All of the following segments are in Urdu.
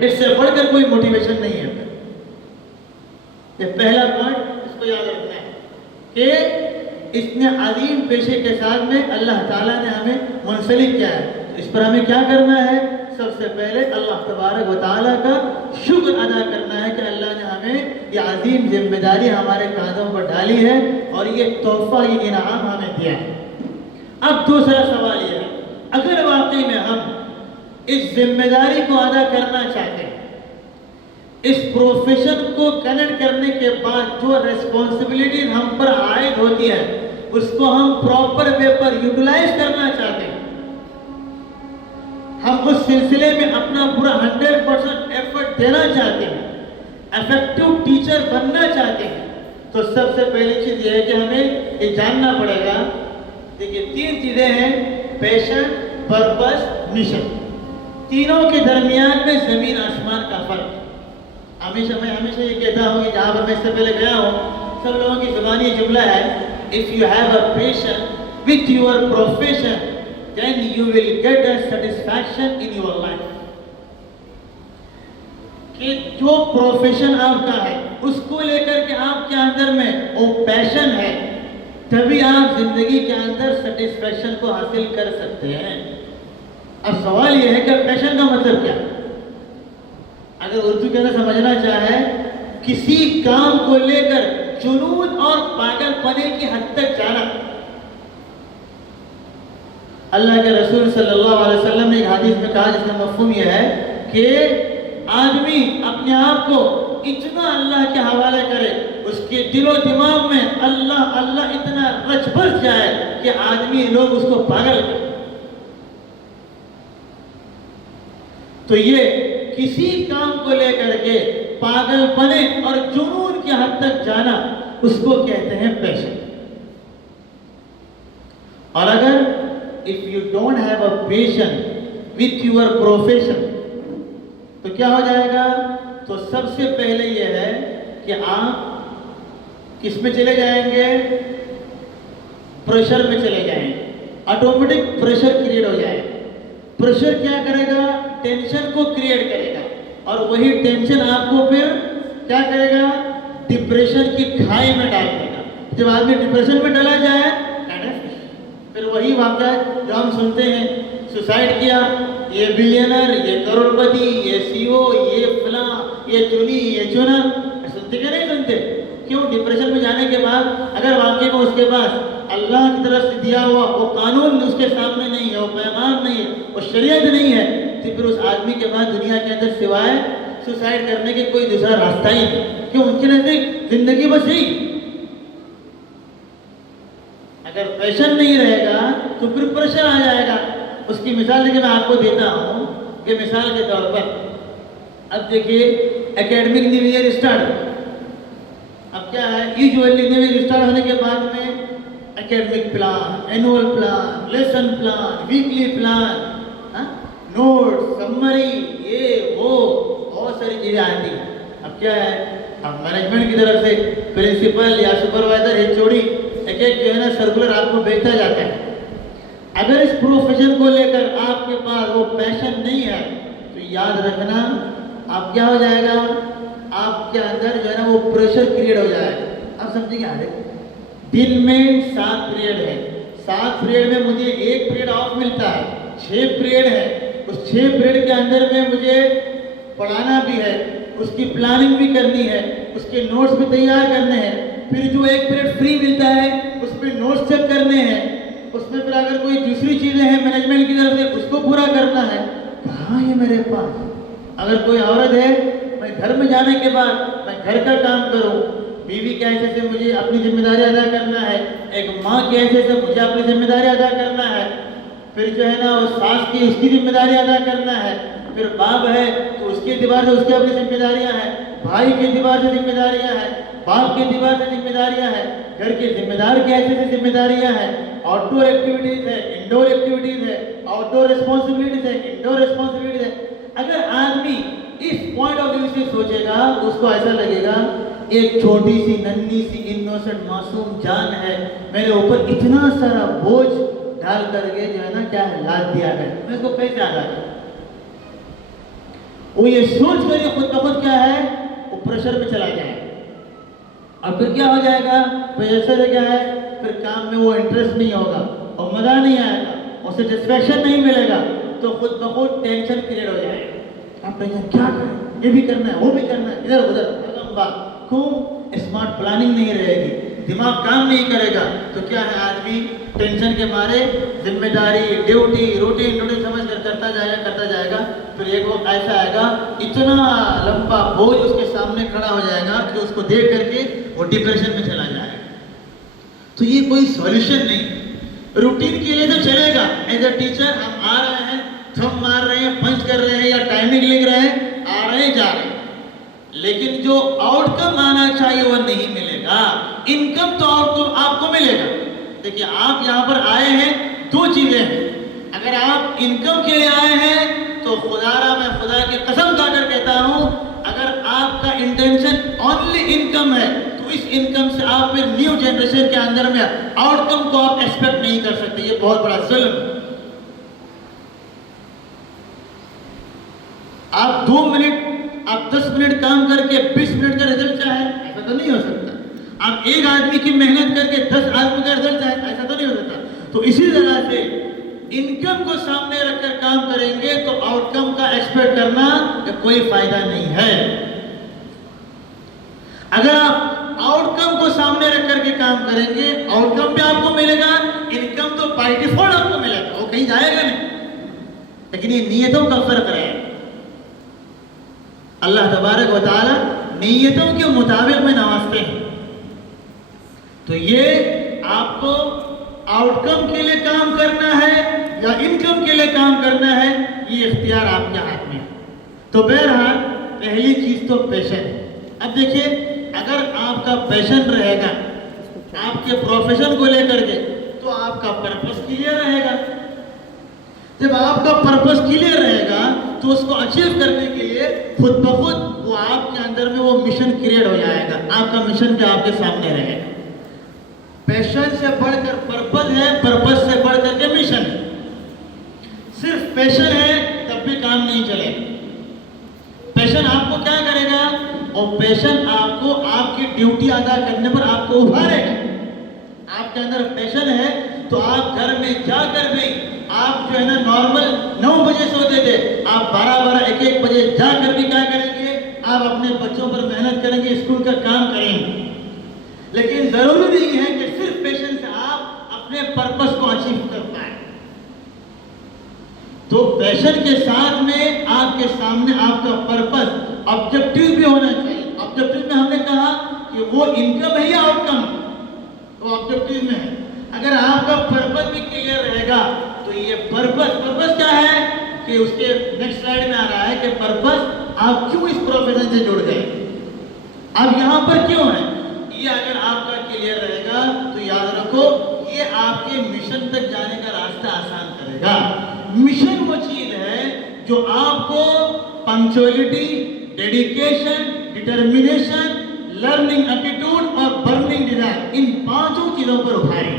اس سے بڑھ کر کوئی موٹیویشن نہیں ہے. یہ پہلا پوائنٹ اس کو یاد رکھنا ہے کہ اتنے عظیم پیشے کے ساتھ میں اللہ تعالیٰ نے ہمیں منسلک کیا ہے. اس پر ہمیں کیا کرنا ہے؟ سب سے پہلے اللہ تبارک و تعالیٰ کا شکر ادا کرنا ہے کہ اللہ نے ہمیں یہ عظیم ذمہ داری ہمارے کاندھوں پر ڈالی ہے اور یہ تحفہ، یہ انعام ہمیں دیا ہے. اب دوسرا سوال یہ ہے، اگر واقعی میں ہم اس ذمہ داری کو ادا کرنا چاہتے ہیں، اس پروفیشن کو کنیکٹ کرنے کے بعد جو ریسپانسبلٹی ہم پر عائد ہوتی ہے اس کو ہم پراپر وے پر یوٹیلائز کرنا چاہتے ہیں، ہم اس سلسلے میں اپنا پورا 100% ایفرٹ دینا چاہتے ہیں، افیکٹو ٹیچر بننا چاہتے ہیں، تو سب سے پہلی چیز یہ ہے کہ ہمیں یہ جاننا پڑے گا. دیکھیے 3 چیزیں ہیں: پیشن، پرپس، مشن. تینوں کے درمیان میں زمین آسمان کا فرق. میں ہمیشہ یہ کہتا ہوں کہ جہاں پر میں اس سے پہلے گیا ہوں سب لوگوں کی زبانی یہ جملہ ہے: if you have a passion with your profession then you will get a satisfaction in your life. کہ جو پروفیشن آپ کا ہے اس کو لے کر کے آپ کے اندر میں وہ پیشن ہے، تبھی آپ زندگی کے اندر سیٹسفیکشن کو حاصل کر سکتے ہیں. اب سوال یہ ہے کہ پیشن کا مطلب کیا؟ اگر اردو کے اندر سمجھنا چاہے کسی کام کو لے کر جنون اور پاگل پنے کی حد تک جانا. اللہ کے رسول صلی اللہ علیہ وسلم نے ایک حدیث میں کہا جس کا مفہوم یہ ہے کہ آدمی اپنے آپ کو اتنا اللہ کے حوالے کرے، اس کے دل و دماغ میں اللہ اللہ اتنا رچ بس جائے کہ آدمی لوگ اس کو پاگل کریں. تو یہ کسی کام کو لے کر کے پاگل پنے اور جنون کی حد تک جانا اس کو کہتے ہیں پیشن. اور اگر if you don't have a passion with your profession تو کیا ہو جائے گا؟ تو سب سے پہلے یہ ہے کہ آپ کس میں چلے جائیں گے؟ پریشر میں چلے جائیں گے. آٹومیٹک پریشر کریٹ ہو جائے گا. پریشر کیا کرے گا؟ ٹینشن کو کریٹ کرے گا، اور وہی ٹینشن آپ کو پھر کیا کرے گا؟ ڈپریشن کی کھائی میں ڈال دے گا. جب آدمی ڈپریشن میں ڈالا جائے پھر وہی واقعہ جو ہم سنتے ہیں، سوسائڈ کیا، یہ بلینر، یہ کروڑ پتی، یہ سی او، یہ فلاں، یہ چنی، یہ چنا. سنتے کہ نہیں سنتے؟ کیوں؟ ڈپریشن میں جانے کے بعد اگر واقعی میں اس کے پاس اللہ کی طرف سے دیا ہوا وہ قانون اس کے سامنے نہیں ہے، وہ پیغام نہیں ہے، وہ شریعت نہیں ہے، تو پھر اس آدمی کے بعد دنیا کے اندر سوائے سوسائڈ کرنے کے کوئی دوسرا راستہ ہی نہیں. کیوں؟ ان کے نزدیک زندگی بس یہی. اگر پیشن نہیں رہے گا تو پھر پریشر آ جائے گا. اس کی مثال دیکھیں میں آپ کو دیتا ہوں کہ مثال کے طور پر اب دیکھیے اکیڈمک نیو ایئر اسٹارٹ. اب کیا ہے؟ یوزولی نیو ایئر اسٹارٹ ہونے کے بعد میں academic plan, annual plan, lesson plan, weekly plan, note, summary, یہ وہ بہت ساری چیزیں آتی ہیں. اب کیا ہے؟ اب مینجمنٹ کی طرف سے پرنسپل یا سپروائزر ایک چوڑی ایک جو ہے نا سرکولر آپ کو بھیجتا جاتا ہے. اگر اس پروفیشن کو لے کر آپ کے پاس وہ پیشن نہیں ہے تو یاد رکھنا آپ کیا ہو جائے گا؟ آپ کے اندر جو ہے نا وہ پریشر کریٹ ہو جائے گا. آپ سمجھیں گے دن میں 7 پیریڈ ہے، 7 پیریڈ میں مجھے 1 پیریڈ آف ملتا ہے، 6 پیریڈ ہے. اس 6 پیریڈ کے اندر میں مجھے پڑھانا بھی ہے، اس کی پلاننگ بھی کرنی ہے، اس کے نوٹس بھی تیار کرنے ہیں. پھر جو 1 پیریڈ فری ملتا ہے اس میں نوٹس چیک کرنے ہیں، اس میں پھر اگر کوئی دوسری چیزیں ہیں مینجمنٹ کی طرف سے اس کو پورا کرنا ہے. کہاں ہے میرے پاس؟ اگر کوئی عورت ہے، میں گھر میں جانے کے بعد میں گھر کا کام کروں، بیوی کے حیثیت سے مجھے اپنی ذمہ داری ادا کرنا ہے، ایک ماں کے حیثیت سے مجھے اپنی ذمہ داری ادا کرنا ہے، پھر جو ہے نا وہ ساس کی اس کی ذمہ داری ادا کرنا ہے، پھر باپ ہے تو اس کے اعتبار سے اس کی اپنی ذمہ داریاں ہیں، بھائی کے اعتبار سے ذمہ داریاں ہیں، باپ کے اعتبار سے ذمہ داریاں ہیں، گھر کے ذمہ دار کے حیثیت سے ذمہ داریاں ہیں، آؤٹ ڈور ایکٹیویٹیز ہے، انڈور ایکٹیویٹیز ہے، آؤٹ ڈور ریسپانسبلٹیز ہے، انڈور ریسپانسبلٹیز ہے. اگر آدمی اس پوائنٹ آف ویو سے سوچے گا اس کو ایسا لگے گا ایک چھوٹی سی ننھی سی انوسنٹ معصوم جان ہے، میرے اوپر اتنا سارا بوجھ ڈال کر کے جو ہے نا کیا ہے لاد دیا ہے، میں اس کو کیسے ادا کروں؟ وہ یہ سوچ کر یہ خود بخود کیا ہے وہ پریشر میں چلا جائے اور پھر کیا ہو جائے گا پریشر کیا ہے پھر کام میں وہ انٹرسٹ نہیں ہوگا اور مزہ نہیں آئے گا اور سیٹسفیکشن نہیں ملے گا تو خود بخود ٹینشن کریٹ ہو جائے گا. آپ کہیں کیا کریں یہ بھی کرنا ہے وہ بھی کرنا ہے ادھر ادھر کیوں اسمارٹ پلاننگ نہیں رہے گی دماغ کام نہیں کرے گا تو کیا ہے آدمی ٹینشن کے مارے ذمہ داری ڈیوٹی روٹین سمجھ کر کرتا جائے گا پھر ایک وقت ایسا آئے گا اتنا لمبا بوجھ اس کے سامنے کھڑا ہو جائے گا کہ اس کو دیکھ کر کے وہ ڈپریشن میں چلا جائے گا. تو یہ کوئی سولوشن نہیں روٹین کے لیے تو چلے گا ایز اے ٹیچر ہم آ رہے ہیں تھم مار رہے ہیں پنچ کر رہے ہیں یا ٹائمنگ لکھ رہے ہیں آ رہے ہیں جا رہے ہیں لیکن جو آؤٹ کم آنا چاہیے وہ نہیں ملے گا. انکم تو آپ کو ملے گا. دیکھیے آپ یہاں پر آئے ہیں دو چیزیں ہیں اگر آپ انکم کے لیے آئے ہیں تو میں خدا کی قسم کھا کر کہتا ہوں اگر آپ کا انٹینشن اونلی انکم ہے تو اس انکم سے آپ پھر نیو جنریشن کے اندر میں آؤٹ کم کو آپ ایکسپیکٹ نہیں کر سکتے. یہ بہت بڑا ظلم. آپ 2 منٹ آپ 10 منٹ کام کر کے 20 منٹ کا رزلٹ چاہیں ایسا تو نہیں ہو سکتا. آپ ایک آدمی کی محنت کر کے 10 آدمی کا رزلٹ چاہیں ایسا تو نہیں ہو سکتا. تو اسی طرح سے انکم کو سامنے رکھ کر کام کریں گے تو آؤٹ کم کا ایکسپیکٹ کرنا کہ کوئی فائدہ نہیں ہے. اگر آپ آؤٹ کم کو سامنے رکھ کر کے کام کریں گے آؤٹ کم بھی آپ کو ملے گا انکم تو بائی ڈیفالٹ آپ کو ملے گا وہ کہیں جائے گا نہیں. لیکن یہ نیتوں کا فرق رہے اللہ تبارک و تعالی نیتوں کے مطابق میں نوازتے ہیں. تو یہ آپ کو آؤٹ کم کے لیے کام کرنا ہے یا انکم کے لیے کام کرنا ہے یہ اختیار آپ کے ہاتھ میں ہے. تو بہرحال پہلی چیز تو پیشن ہے. اب دیکھیے اگر آپ کا پیشن رہے گا آپ کے پروفیشن کو لے کر کے تو آپ کا پرپس کلیئر رہے گا. جب آپ کا پرپس کلیئر رہے گا تو اس کو اچیو کرنے کے لیے خود بخود وہ آپ کے اندر میں وہ مشن کریٹ ہو جائے گا. آپ کا مشن کیا آپ کے سامنے رہے گا. پیشن سے بڑھ کر پرپس ہے پرپس سے بڑھ کر کے مشن ہے. صرف پیشن ہے تب بھی کام نہیں چلے. پیشن آپ کو کیا کرے گا اور پیشن آپ کو آپ کی ڈیوٹی ادا کرنے پر آپ کو ابھارے گا. آپ کے اندر پیشن ہے تو آپ گھر میں جا کر بھی آپ جو ہے نا نارمل 9 بجے سوتے تھے آپ 12 1 بجے جا کر بھی کیا کریں گے آپ اپنے بچوں پر محنت کریں گے اسکول کا کام کریں گے. لیکن ضروری نہیں ہے کہ صرف پیشن سے آپ اپنے پرپس کو اچیو کر پائیں. تو پیشن کے ساتھ میں آپ کے سامنے آپ کا پرپس آبجیکٹیو بھی ہونا چاہیے. آبجیکٹیو میں ہم نے کہا کہ وہ انکم ہے یا آؤٹ کم تو آبجیکٹیو میں ہے. اگر آپ کا پرپس بھی کلیئر رہے گا تو یہ پرپس کیا ہے کہ اس کے نیکسٹ سلائیڈ میں آ رہا ہے کہ پرپس آپ کیوں اس پروفیشن سے جڑ گئے آپ یہاں پر کیوں ہیں. یہ اگر آپ کا کلیئر رہے گا تو یاد رکھو یہ آپ کے مشن تک جانے کا راستہ آسان کرے گا. مشن وہ چیز ہے جو آپ کو پنکچوئلٹی ڈیڈیکیشن ڈٹرمنیشن لرننگ ایٹیٹیوڈ اور برننگ ڈیزائر ان 5 چیزوں پر ابھارے.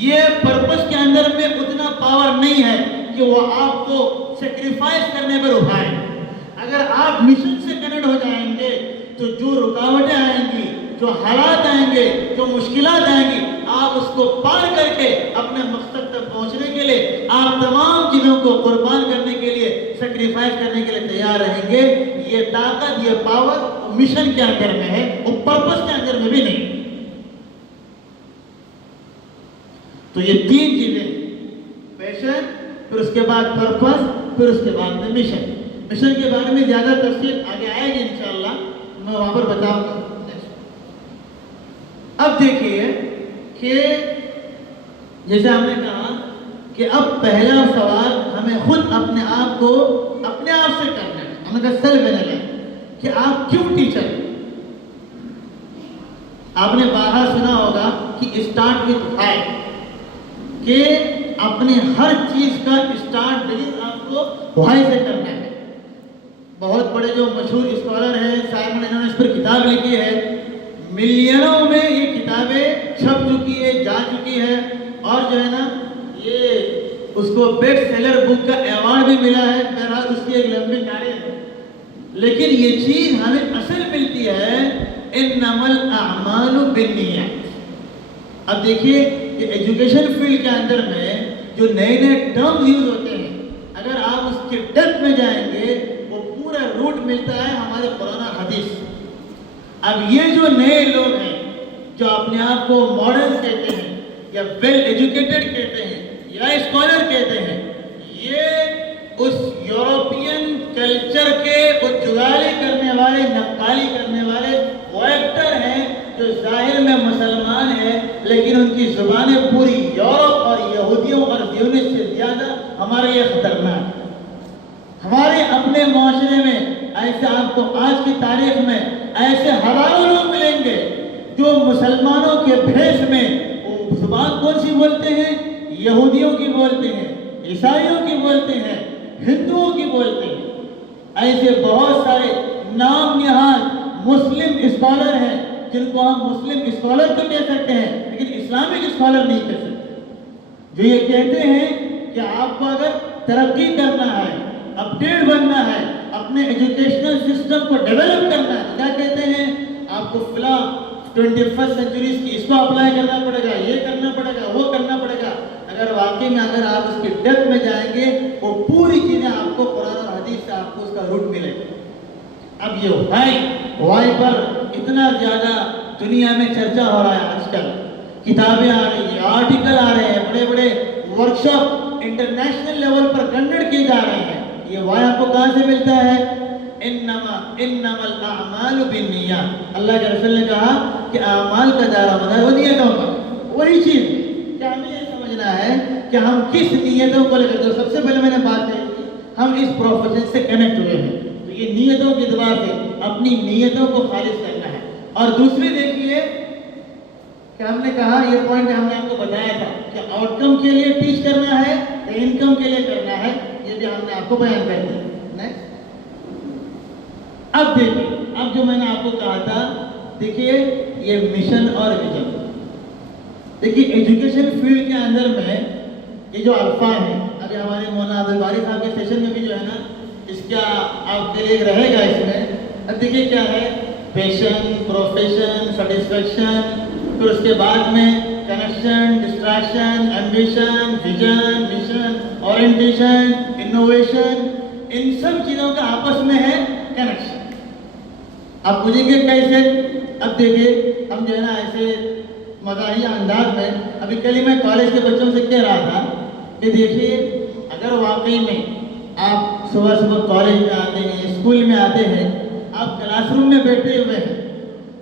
یہ پرپس کے اندر میں اتنا پاور نہیں ہے کہ وہ آپ کو سیکریفائس کرنے پر ابھارے. اگر آپ مشن سے کنیکٹ ہو جائیں گے تو جو رکاوٹیں آئیں گی جو حالات آئیں گے جو مشکلات آئیں گی آپ اس کو پار کر کے اپنے مقصد تک پہنچنے کے لیے آپ تمام چیزوں کو قربان کرنے کے لیے سیکریفائس کرنے کے لیے تیار رہیں گے. یہ طاقت یہ پاور مشن کے اندر میں ہے وہ پرپس کے اندر میں بھی نہیں. تو یہ 3 چیزیں پیشن پھر اس کے بعد پرپس پھر اس کے بعد میں مشن. مشن کے بارے میں زیادہ تفصیل آگے آئے گی انشاءاللہ میں وہاں پر بتاؤں گا. اب دیکھیے کہ جیسے ہم نے کہا کہ اب پہلا سوال ہمیں خود اپنے آپ کو اپنے آپ سے کرنا ہے. ہم نے کہا سیلف انالائز کہ آپ کیوں ٹیچر. آپ نے باہر سنا ہوگا کہ اسٹارٹ وتھ وائی کہ اپنے ہر چیز کا اسٹارٹ بگن آپ کو وائی سے کرنا ہے. بہت بڑے جو مشہور اسکالر ہیں سائمن انہوں نے اس پر کتاب لکھی ہے. ملینوں میں یہ کتابیں چھپ چکی ہے جا چکی ہے اور جو ہے نا یہ اس کو بیسٹ سیلر بک کا ایوارڈ بھی ملا ہے، بہرحال اس کی ایک لمبی تاریخ ہے، لیکن یہ چیز ہمیں اصل ملتی ہے انما الاعمال بالنیات۔ اب دیکھیے کہ ایجوکیشن فیلڈ کے اندر میں جو نئے نئے ٹرمز یوز ہوتے ہیں، اگر آپ اس کے ڈیپتھ میں جائیں گے وہ پورا روٹ ملتا ہے ہمارے قرآن اور حدیث سے۔ اب یہ جو نئے لوگ ہیں جو اپنے آپ کو ماڈرن کہتے ہیں یا ویل ایجوکیٹڈ کہتے ہیں یا اسکالر کہتے ہیں، یہ اس یورپین کلچر کے جگالی کرنے والے، نقالی کرنے والے وہ ایکٹر ہیں جو ظاہر میں مسلمان ہیں لیکن ان کی زبانیں پوری یورپ اور یہودیوں اور زیونسٹ سے زیادہ ہمارے لیے خطرناک۔ ہمارے اپنے معاشرے میں ایسے آپ کو آج کی تاریخ میں ایسے ہزاروں لوگ ملیں گے جو مسلمانوں کے بھیس میں وہ زبان کون سی بولتے ہیں؟ یہودیوں کی بولتے ہیں، عیسائیوں کی بولتے ہیں، ہندوؤں کی بولتے ہیں۔ ایسے بہت سارے نام نہاد مسلم اسکالر ہیں جن کو ہم مسلم اسکالر تو کہہ سکتے ہیں لیکن اسلامک اسکالر نہیں کہہ سکتے، جو یہ کہتے ہیں کہ آپ کو اگر ترقی کرنا ہے، اپڈیٹ بننا ہے، اپنے ایجوکیشنل سسٹم کو ڈیولپ کرنا ہے، کیا کہتے ہیں؟ آپ کو فلاں 21 سینچریز کی اس کو اپلائی کرنا پڑے گا، یہ کرنا پڑے گا، وہ کرنا پڑے گا۔ اگر واقعی میں اگر آپ اس کی ڈیپتھ میں جائیں گے وہ پوری چیزیں آپ کو قرآن اور حدیث سے آپ کو اس کا روٹ ملے گا۔ اب یہ وائی پر اتنا زیادہ دنیا میں چرچا ہو رہا ہے، آج کل کتابیں آ رہی ہیں، آرٹیکل آ رہے ہیں، بڑے بڑے ورکشاپ انٹرنیشنل لیول پر کنڈکٹ کیے جا رہے ہیں۔ یہ وائی آپ کو کہاں سے ملتا ہے؟ انما الاعمال بالنیات۔ اللہ کے رسول نے کہا کہ اعمال کا دائرہ مدار وہ نیتوں کا، وہی چیز کہ ہمیں یہ سمجھنا ہے کہ ہم کس نیتوں کو لے کر، جو سب سے پہلے میں نے بات کہی ہم اس پروفیشن سے کنیکٹ ہوئے ہیں، تو یہ نیتوں کے اعتبار سے اپنی نیتوں کو خالص کرنا ہے۔ اور دوسری دیکھیے کہ ہم نے کہا یہ پوائنٹ ہم نے آپ کو بتایا تھا کہ آؤٹ کم کے لیے ٹیچ کرنا ہے یا انکم کے لیے کرنا ہے، یہ بھی ہم نے آپ کو بیان کر دیا۔ اب دیکھیے، اب جو میں نے آپ کو کہا تھا، دیکھیے یہ مشن اور ویژن، دیکھیے ایجوکیشن فیلڈ کے اندر میں یہ جو الفاظ ہیں، ابھی ہمارے مولانا عبدالباری صاحب کے سیشن میں بھی جو ہے نا اس کا آپ کے لیے رہے گا اس میں۔ اب دیکھیے کیا ہے، پیشن، پروفیشن، سیٹسفیکشن، پھر اس کے بعد میں connection, distraction, ambition, vision, mission, orientation, innovation, ان سب چیزوں کا آپس میں ہے کنیکشن۔ آپ پوچھیں گے کیسے؟ اب دیکھیے ہم جو ہے نا ایسے مزاحیہ انداز میں، ابھی کل ہی میں کالج کے بچوں سے کہہ رہا تھا کہ دیکھیے اگر واقعی میں آپ صبح صبح کالج میں آتے ہیں، اسکول میں آتے ہیں، آپ کلاس روم میں بیٹھے ہوئے ہیں،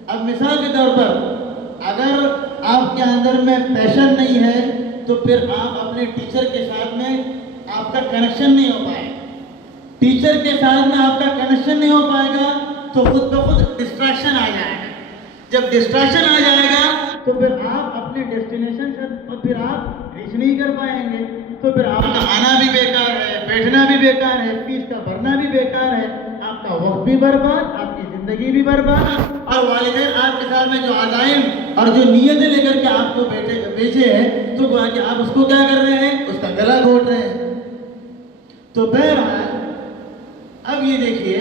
اب مثال کے طور پر اگر آپ کے اندر میں پیشن نہیں ہے تو پھر آپ اپنے ٹیچر کے ساتھ میں آپ کا کنیکشن نہیں ہو پائے، ٹیچر کے ساتھ میں آپ کا کنیکشن نہیں ہو پائے گا تو خود بخود ڈسٹریکشن آ جائے گا۔ جب ڈسٹریکشن آ جائے گا تو پھر آپ اپنے ڈیسٹینیشن سے اور پھر آپ ریچ نہیں کر پائیں گے، تو پھر آپ کا آنا بھی بیکار ہے، بیٹھنا بھی بیکار ہے، فیس کا بھرنا بھی بیکار ہے، آپ کا وقت بھی برباد، آپ کی زندگی بھی برباد، اور والدین آپ کے ساتھ میں جو عزائم اور جو نیتیں لے کر کے آپ کو بھیجے ہیں تو آپ اس کو کیا کر رہے ہیں؟ اس کا گلا گھونٹ رہے ہیں۔ تو بہرحال اب یہ دیکھیے،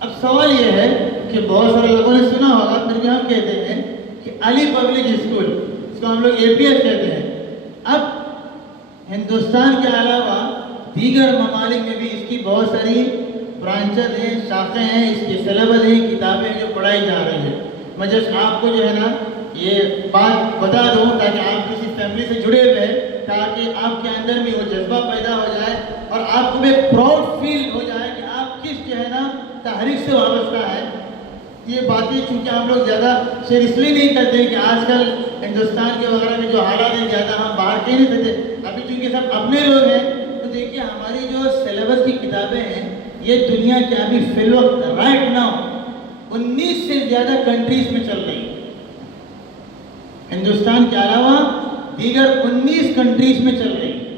اب سوال یہ ہے کہ بہت سارے لوگوں نے سنا ہوگا، پھر بھی ہم کہتے ہیں کہ علی پبلک اسکول، اس کو ہم لوگ APS کہتے ہیں۔ اب ہندوستان کے علاوہ دیگر ممالک میں بھی اس کی بہت ساری برانچز ہیں، شاخیں ہیں، اس کے سلیبس ہیں، کتابیں جو پڑھائی جا رہی ہیں۔ میں جس آپ کو جو ہے نا یہ بات بتا دوں تاکہ آپ کسی فیملی سے جڑے ہوئے ہیں، تاکہ آپ کے اندر بھی وہ جذبہ پیدا ہو جائے اور آپ کو بھی پراؤڈ فیل ہو جائے کہ آپ کس جو ہے نا تحریک سے وابستہ ہے۔ یہ باتیں چونکہ ہم لوگ زیادہ شیئر اس لیے نہیں کرتے کہ آج کل ہندوستان کے وغیرہ میں جو حالات ہیں زیادہ ہم باہر کہہ نہیں سکتے، ابھی چونکہ سب اپنے لوگ ہیں تو دیکھیے ہماری جو سلیبس کی کتابیں ہیں یہ دنیا کے ابھی فی الوقت رائٹ ناؤ 19 سے زیادہ کنٹریز میں چل رہی ہیں، ہندوستان کے علاوہ دیگر 19 کنٹریز میں چل رہی ہیں۔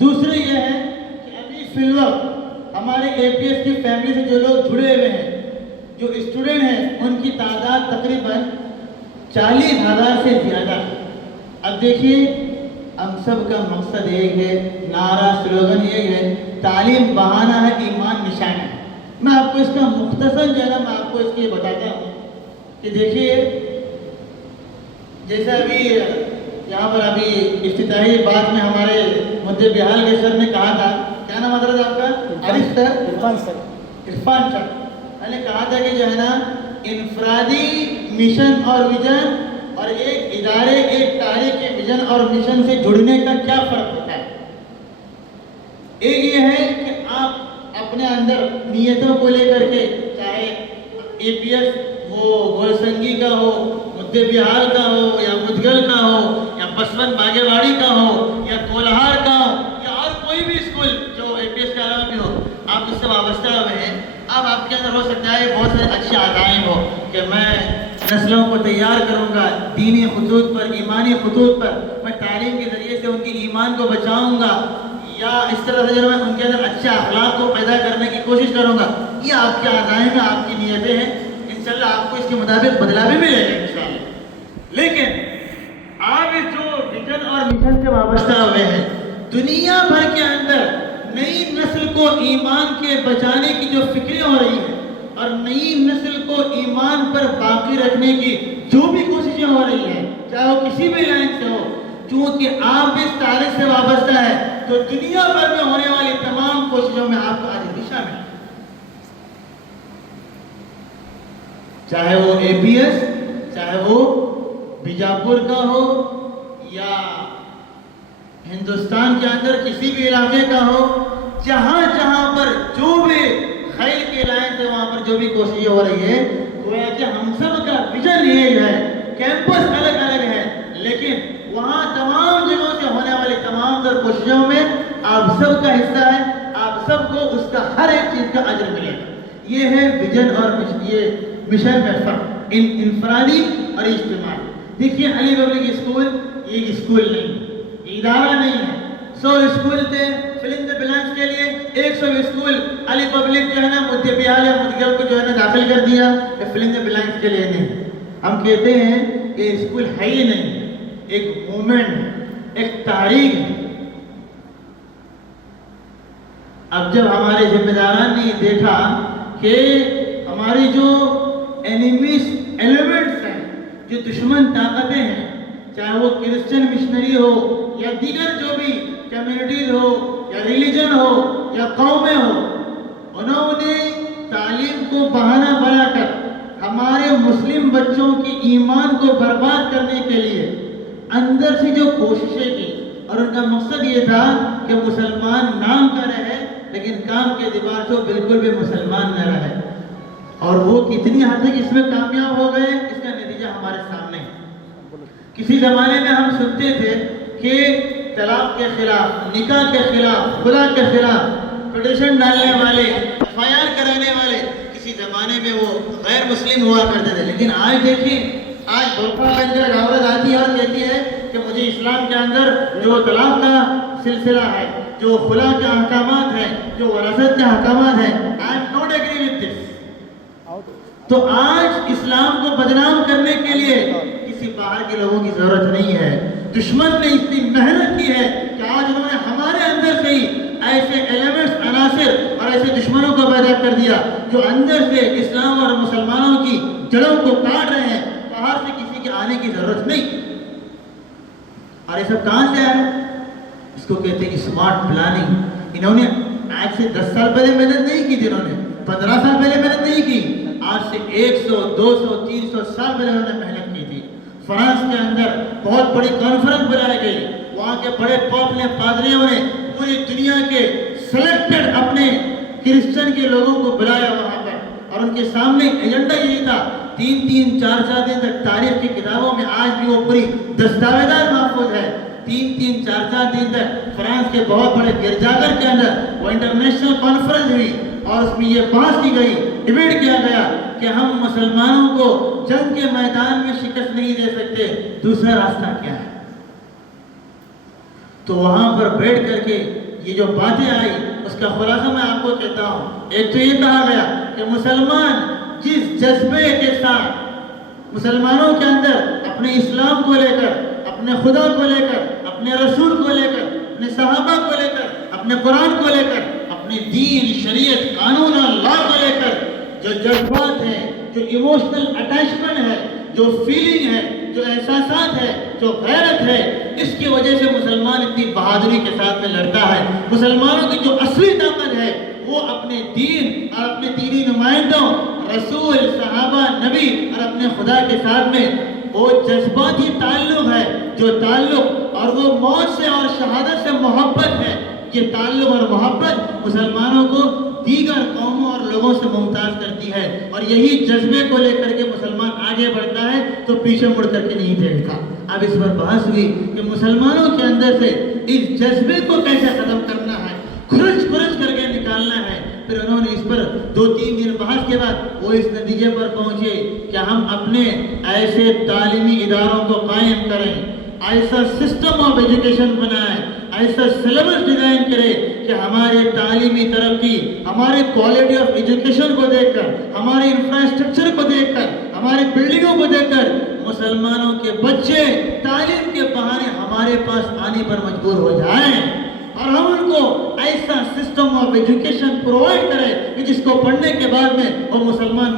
دوسرے یہ ہے کہ ابھی فی الوقت ہمارے APS کی فیملی سے جو لوگ جڑے ہوئے ہیں، جو اسٹوڈنٹ ہیں، ان کی تعداد تقریباً 40,000 سے زیادہ۔ اب دیکھیے ہم سب کا مقصد ایک ہے، نعرہ سلوگن ایک ہے، تعلیم بہانہ ہے، ایمان نشان ہے۔ میں آپ کو اس کا مختصر جو ہے نا میں آپ کو اس کی بتاتا ہوں کہ دیکھیے، جیسا ابھی یہاں پر ابھی افتتاحی بات میں ہمارے مدعے بحال کے سر نے کہا تھا، کیا نام حضرت آپ کا؟ عارف سر، عرفان سر، میں نے کہا تھا کہ جو ہے نا انفرادی مشن اور ویژن اور ایک ادارے ایک تاریخ کے ویژن اور مشن سے جڑنے کا کیا فرق ہوتا ہے۔ ایک یہ ہے کہ آپ اپنے اندر نیتوں کو لے کر کے، چاہے اے پی ایس ہو، گولسنگی کا ہو، مدعے بحال کا ہو، یا مدگل کا ہو، یا بسون باگے واڑی کا ہو، یا کولہار کا ہو، یا اور کوئی بھی اسکول جو اے پی ایس کے علاوہ بھی ہو، آپ اس سے وابستہ ہوئے ہیں۔ اب آپ کے اندر ہو سکتا ہے بہت سے اچھے عزائم ہو کہ میں نسلوں کو تیار کروں گا دینی خطوط پر، ایمانی خطوط پر، میں تعلیم کے ذریعے سے ان کی ایمان کو بچاؤں گا، یا اس طرح سے میں ان کے اندر اچھے اخلاق کو پیدا کرنے کی کوشش کروں گا۔ یہ آپ کے عزائم ہیں، آپ کی نیتیں ہیں، انشاءاللہ آپ کو اس کے مطابق بدلا بھی ملے گا انشاءاللہ۔ لیکن آپ جو ویژن اور مشن سے وابستہ ہوئے ہیں، دنیا بھر کے اندر نئی نسل کو ایمان کے بچانے کی جو فکریں ہو رہی ہیں اور نئی نسل کو ایمان پر باقی رکھنے کی جو بھی کوششیں ہو رہی ہیں، چاہے وہ کسی بھی لائن سے ہو، چونکہ آپ اس تاریخ سے وابستہ ہے تو دنیا بھر میں ہونے والی تمام کوششوں میں آپ کا آج بھی شامل ہے، چاہے وہ اے پی ایس، چاہے وہ بیجاپور کا ہو، یا ہندوستان کے اندر کسی بھی علاقے کا ہو، جہاں جہاں پر جو بھی خیر کی لائن سے وہاں پر جو بھی کوششیں ہو رہی ہے، گویا کہ ہم سب کا ویژن یہ ہے، کیمپس الگ الگ ہے، لیکن وہاں تمام جگہوں سے ہونے والی تمام در کوششوں میں آپ سب کا حصہ ہے، آپ سب کو اس کا ہر ایک چیز کا اجر ملے گا۔ یہ ہے ویژن اور یہ مشن میں فرق، انفرادی اور اجتماعی۔ دیکھیے علی پبلک اسکول یہ اسکول نہیں، یہ ادارہ نہیں ہے۔ 100 اسکول تھے فل ان دی بلینکس کے لیے، 100 اسکول علی پبلک جو ہے نا مدعے بحال یا مدگل کو جو ہے نا داخل کر دیا کہ فل ان دی بلینکس کے لیے نہیں۔ ہم کہتے ہیں کہ اسکول ہے ہی نہیں، ایک موومنٹ، ایک تاریخ ہے۔ اب جب ہمارے ذمہ داران نے دیکھا کہ ہماری جو اینیمیز ایلیمنٹس ہیں، جو دشمن طاقتیں ہیں، چاہے وہ کرسچن مشنری ہو یا دیگر جو بھی کمیونٹیز ہو یا ریلیجن ہو یا قومیں ہو، انہوں نے تعلیم کو بہانہ بنا کر ہمارے مسلم بچوں کی ایمان کو برباد کرنے کے لیے اندر سے جو کوششیں کی، اور ان کا مقصد یہ تھا کہ مسلمان نام کا رہے لیکن کام کے اعتبار سے بالکل بھی مسلمان نہ رہے، اور وہ کتنی حد تک اس میں کامیاب ہو گئے اس کا نتیجہ ہمارے سامنے ہے۔ کسی زمانے میں ہم سنتے تھے کہ طلاق کے خلاف، نکاح کے خلاف، خلا کے خلاف پٹیشن ڈالنے والے، FIR کرانے والے کسی زمانے میں وہ غیر مسلم ہوا کرتے تھے، لیکن آج دیکھیں، آج برقع پہن کر عورت آتی ہے اور کہتی ہے کہ مجھے اسلام کے اندر جو طلاق کا سلسلہ ہے، جو خلا کے احکامات ہیں، جو وراثت کے احکامات ہیں، I am not agree with this۔ تو آج اسلام کو بدنام کرنے کے لیے کسی باہر کے لوگوں کی ضرورت نہیں ہے۔ دشمن نے اتنی محنت کی ہے کہ آج انہوں نے ہمارے اندر سے ہی ایسے ایلیمنٹس، عناصر اور ایسے دشمنوں کو پیدا کر دیا جو اندر سے اسلام اور مسلمانوں کی جڑوں کو کاٹ رہے ہیں، باہر سے کسی کے آنے کی ضرورت نہیں۔ اور یہ سب کہاں سے آیا؟ اس کو کہتے ہیں اسمارٹ پلاننگ۔ انہوں نے آج سے 10 سال پہلے محنت نہیں کی تھی، انہوں نے 15 سال پہلے محنت نہیں کی، آج سے 100، 200، 300 سال پہلے انہوں نے محنت کی تھی۔ فرانس کے اندر بہت بڑی کانفرنس بلائی گئی، وہاں کے بڑے پوپ نے، پادریوں نے پوری دنیا کے سلیکٹڈ اپنے کرسچن کے لوگوں کو بلایا وہاں پر، اور ان کے سامنے ایجنڈا یہی تھا، 3-3، 4-4 دن تک تاریخ کی کتابوں میں آج بھی وہ پوری دستاویزات محفوظ ہے۔ 3-3، 4-4 دن تک فرانس کے بہت بڑے گرجا گھر کے اندر وہ انٹرنیشنل کانفرنس ہوئی، اور اس میں یہ بحث کی گئی، ڈیبیٹ کیا گیا کہ ہم مسلمانوں کو جنگ کے میدان میں شکست نہیں دے سکتے، دوسرا راستہ کیا ہے؟ تو وہاں پر بیٹھ کر کے یہ جو باتیں آئی اس کا خلاصہ میں آپ کو کہتا ہوں۔ ایک تو یہ کہا گیا کہ مسلمان جس جذبے کے ساتھ مسلمانوں کے اندر اپنے اسلام کو لے کر، اپنے خدا کو لے کر، اپنے اپنے رسول کو لے کر، اپنے صحابہ کو لے کر، اپنے قرآن کو لے کر، اپنے دین، شریعت، قانون اور لا کو لے کر جو جذبات ہیں، جو ایموشنل اٹیچمنٹ ہے، جو فیلنگ ہے، جو احساسات ہے، جو غیرت ہے، اس کی وجہ سے مسلمان اتنی بہادری کے ساتھ میں لڑتا ہے۔ مسلمانوں کی جو اصلی طاقت ہے وہ اپنے دین اور اپنے دینی نمائندوں، رسول، صحابہ، نبی اور اپنے خدا کے ساتھ میں وہ جذباتی تعلق ہے، جو تعلق اور وہ موت سے اور شہادت سے محبت ہے۔ یہ تعلق اور محبت مسلمانوں کو دیگر قوموں اور لوگوں سے ممتاز کرتی ہے، اور یہی جذبے کو لے کر کے مسلمان آگے بڑھتا ہے تو پیچھے مڑ کر کے نہیں دیکھتا۔ اب اس پر بحث ہوئی کہ مسلمانوں کے اندر سے اس جذبے کو کیسے ختم کرنا ہے، کھرچ کر کے نکالنا ہے۔ پھر انہوں نے اس پر 2-3 دن بحث کے بعد وہ اس نتیجے پر پہنچے کہ ہم اپنے ایسے تعلیمی اداروں کو قائم کریں، ایسا سسٹم آف ایجوکیشن بنائیں، ایسا سلیبس ڈیزائن کرے کہ ہمارے تعلیمی ترقی، ہمارے کوالٹی آف ایجوکیشن کو دیکھ کر، ہمارے انفراسٹرکچر کو دیکھ کر، ہماری بلڈنگوں کو دیکھ کر مسلمانوں کے بچے تعلیم کے بہانے ہمارے پاس آنے پر مجبور ہو جائیں، اور ہم ان کو ایسا سسٹم آف ایجوکیشن پرووائڈ کریں کہ جس کو پڑھنے کے بعد میں وہ مسلمان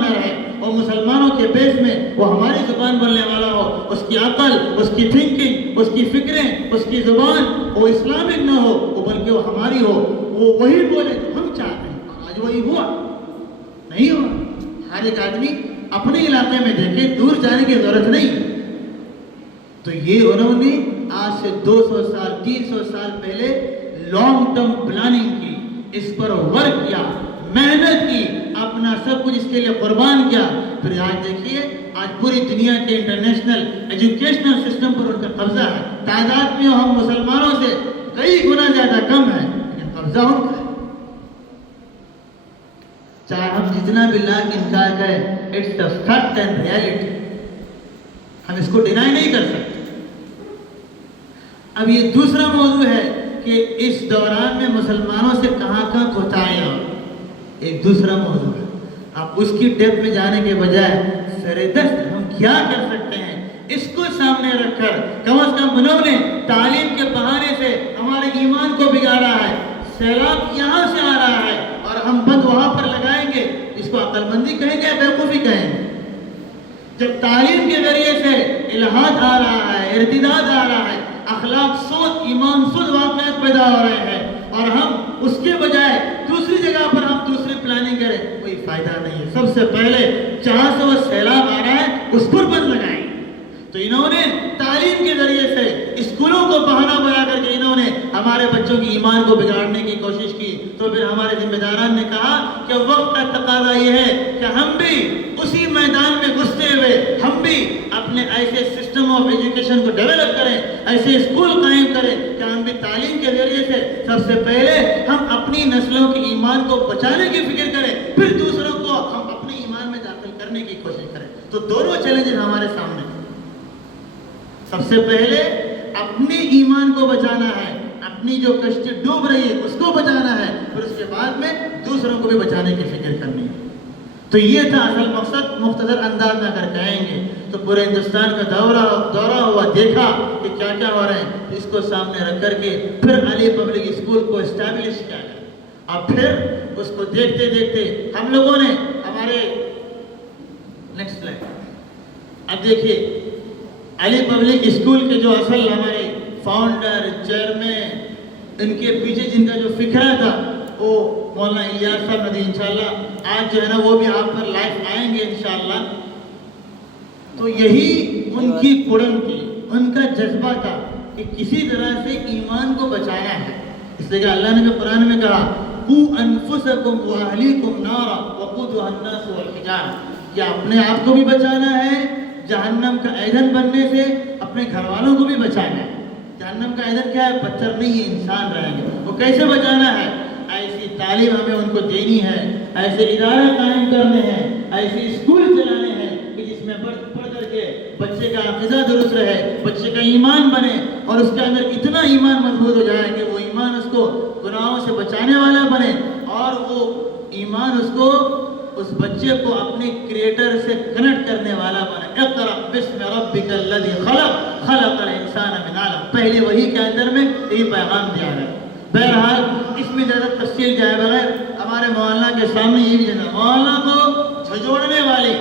نہ رہے، اور مسلمانوں کے بیس میں وہ ہماری زبان بولنے والا ہو، اس کی عقل، اس کی تھنکنگ، اس کی فکریں، اس کی زبان وہ اسلامک نہ ہو، وہ بلکہ وہ ہماری ہو، وہ وہی بولے جو ہم چاہتے ہیں۔ اور آج وہی ہوا نہیں ہوا۔ ہر ایک آدمی اپنے علاقے میں دیکھے، دور جانے کی ضرورت نہیں۔ تو یہ انہوں نے آج سے 200 سال 300 سال پہلے لانگ ٹرم پلاننگ کی، اس پر ورک کیا، محنت کی، اپنا سب کچھ اس کے لیے قربان کیا۔ پھر آج دیکھیے، آج پوری دنیا کے انٹرنیشنل ایجوکیشنل سسٹم پر ان کا قبضہ ہے۔ تعداد میں ہم مسلمانوں سے کئی گنا زیادہ کم ہے، لیکن قبضہ ان کا ہے۔ چاہے ہم جتنا بھی لاکھ انکار کریں، it's the fact and reality, ہم اس کو ڈینائی نہیں کر سکتے۔ اب یہ دوسرا موضوع ہے کہ اس دوران میں مسلمانوں سے کہاں کوتاہیاں، ایک دوسرا موضوع ہے۔ اب اس کی ڈیپ میں جانے کے بجائے سردست ہم کیا کر سکتے ہیں، اس کو سامنے رکھ کر کم از کم انہوں نے تعلیم کے بہانے سے ہمارے ایمان کو بگاڑا ہے۔ سیلاب یہاں سے آ رہا ہے اور ہم بند وہاں پر لگائیں گے، اس کو عقل مندی کہیں گے، بیوقوفی کہیں گے؟ جب تعلیم کے ذریعے سے الہاد آ رہا ہے، ارتداد آ رہا ہے، اخلاق سود، ایمان سود واقعات پیدا ہو رہے ہیں، اور ہم اس کے بجائے دوسری جگہ پر ہم دوسری پلاننگ کریں، کوئی فائدہ نہیں ہے۔ سب سے پہلے جہاں سے وہ سیلاب آ رہا ہے اس پر بند لگائیں۔ تو انہوں نے تعلیم کے ذریعے سے اسکولوں کو بہانہ بنا کر کے انہوں نے ہمارے بچوں کی ایمان کو بگاڑنے کی کوشش کی۔ تو پھر ہمارے ذمہ داران نے کہا کہ وقت کا تقاضا یہ ہے کہ ہم بھی اسی میدان میں گھستے ہوئے ہم بھی اپنے ایسے سسٹم آف ایجوکیشن کو ڈیولپ کریں، ایسے اسکول قائم کریں کہ ہم بھی تعلیم کے ذریعے سے سب سے پہلے ہم اپنی نسلوں کے ایمان کو بچانے کی فکر کریں، پھر دوسروں کو ہم اپنے ایمان میں داخل کرنے کی کوشش کریں۔ تو دونوں چیلنجز ہمارے سامنے ہیں۔ سب سے پہلے اپنے ایمان کو بچانا ہے، اپنی جو کشتی ڈوب رہی ہے اس کو بچانا ہے، پھر اس کے بعد میں دوسروں کو بھی بچانے کی فکر کرنی ہے۔ تو یہ تھا اصل مقصد۔ مختصر انداز میں اگر کہیں گے تو پورے ہندوستان کا دورہ ہوا، دیکھا کہ کیا کیا ہو رہے ہیں، اس کو سامنے رکھ کر کے پھر علی پبلک اسکول کو اسٹیبلش کیا گیا۔ اب پھر اس کو دیکھتے دیکھتے ہم لوگوں نے ہمارے نیکسٹ سلائیڈ، اب دیکھیے علی پبلک اسکول کے جو اصل ہمارے فاؤنڈر، چیئرمین، ان کے پیچھے جن کا جو فکرہ تھا وہ مولانا الیاس صاحب ندی، انشاءاللہ آج جو ہے نا وہ بھی آپ پر لائف آئیں گے انشاءاللہ۔ تو یہی ان کی کڑن تھی، ان کا جذبہ تھا کہ کسی طرح سے ایمان کو بچانا ہے۔ اس لیے کہ اللہ نے قرآن میں کہا قُوا أَنفُسَكُمْ وَأَهْلِيكُمْ نَارًا وَقُودُهَا النَّاسُ وَالْحِجَارَةُ، کہ اپنے آپ کو بھی بچانا ہے جہنم کا ایندھن بننے سے، اپنے گھر والوں کو بھی بچانا ہے۔ جہنم کا ایندھن کیا ہے؟ پتھر نہیں ہے، انسان رہیں گے۔ وہ کیسے بچانا ہے؟ ایسی تعلیم ہمیں ان کو دینی ہے، ایسے ادارے قائم کرنے ہیں، ایسے اسکول چلانے ہیں کہ جس میں پڑھ کر کے بچے کا عقیدہ درست رہے، بچے کا ایمان بنے، اور اس کے اندر اتنا ایمان مضبوط ہو جائے کہ وہ ایمان اس کو گناہوں سے بچانے والا بنے، اور وہ ایمان اس کو اس بچے بچے کو اپنے کریٹر سے کنیکٹ کرنے والا بنا. اقرأ بسم ربک الذی خلق خلق الانسان من علق. پہلے وحی کے اندر میں یہ پیغام دیا ہے. بہرحال اس میں زیادہ تفصیل جائے بغیر ہمارے مولانا کے سامنے یہ بھی جانا. مولانا کو جھجوڑنے والے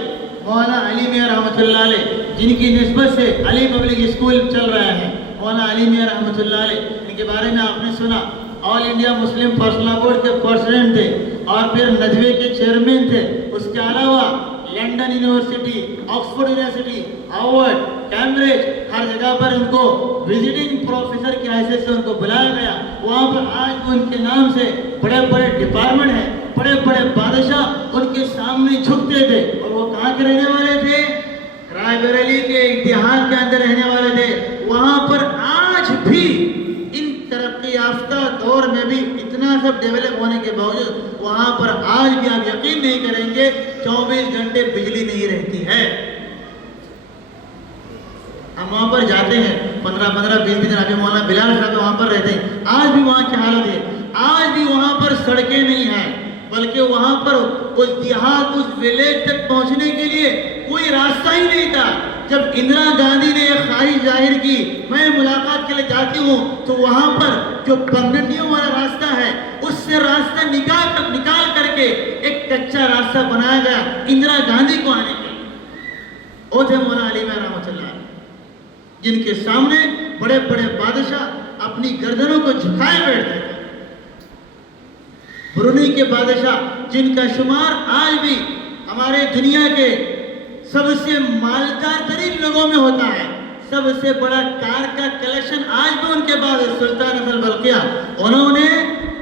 مولانا علی میاں رحمۃ اللہ علیہ، جن کی نسبت سے علی پبلک اسکول چل رہا ہے، مولانا علی میاں رحمۃ اللہ علیہ، ان کے بارے میں آپ نے سنا. آل انڈیا مسلم پرسنل بورڈ کے پریزیڈنٹ تھے اور پھر ندوے کے چیئرمین تھے. اس کے علاوہ London university, Oxford university, Harvard, Cambridge, ہر جگہ پر ان کو وزٹنگ پروفیسر کی حیثیت سے ان کو بلایا گیا. وہاں پر آج ان کے نام سے بڑے بڑے ڈپارٹمنٹ ہیں، بڑے بڑے بادشاہ ان کے سامنے جھکتے تھے. اور وہ کہاں کے رہنے والے تھے؟ رائے بریلی کے اتحاد کے اندر رہنے والے تھے. وہاں پر آج بھی ان ترقی یافتہ دور میں بھی اتنا سب ڈیولپ ہونے کے باوجود وہاں پر آج بھی آپ یقین نہیں کریں گے 24 گھنٹے بجلی نہیں رہتی ہے. ہم وہاں پر جاتے ہیں 15-20 دن. ابھی مولانا بلال صاحب وہاں پر رہتے ہیں. آج بھی وہاں کی حالت ہے. آج بھی وہاں پر سڑکیں نہیں ہیں، بلکہ وہاں پر اس دیہات، اس ولیج تک پہنچنے کے لیے کوئی راستہ ہی نہیں تھا. جب اندرا گاندھی نے یہ خواہش ظاہر کی میں ملاقات کے لیے جاتی ہوں، تو وہاں پر جو پگڈنڈیوں والا راستہ ہے اس سے راستہ نکال کر کے ایک کچا راستہ بنایا گیا اندرا گاندھی کو آنے کے لیے. وہ تھے مولانا علی میاں رحمۃ اللہ، جن کے سامنے بڑے بڑے بادشاہ اپنی گردنوں کو جھکائے بیٹھتے تھے. برونی کے بادشاہ جن کا شمار آج بھی ہمارے دنیا کے سب سے مالدار ترین لوگوں میں ہوتا ہے، سب سے بڑا کار کا کلیکشن آج بھی ان کے پاس ہے، سلطان اصل بلقیہ. انہوں نے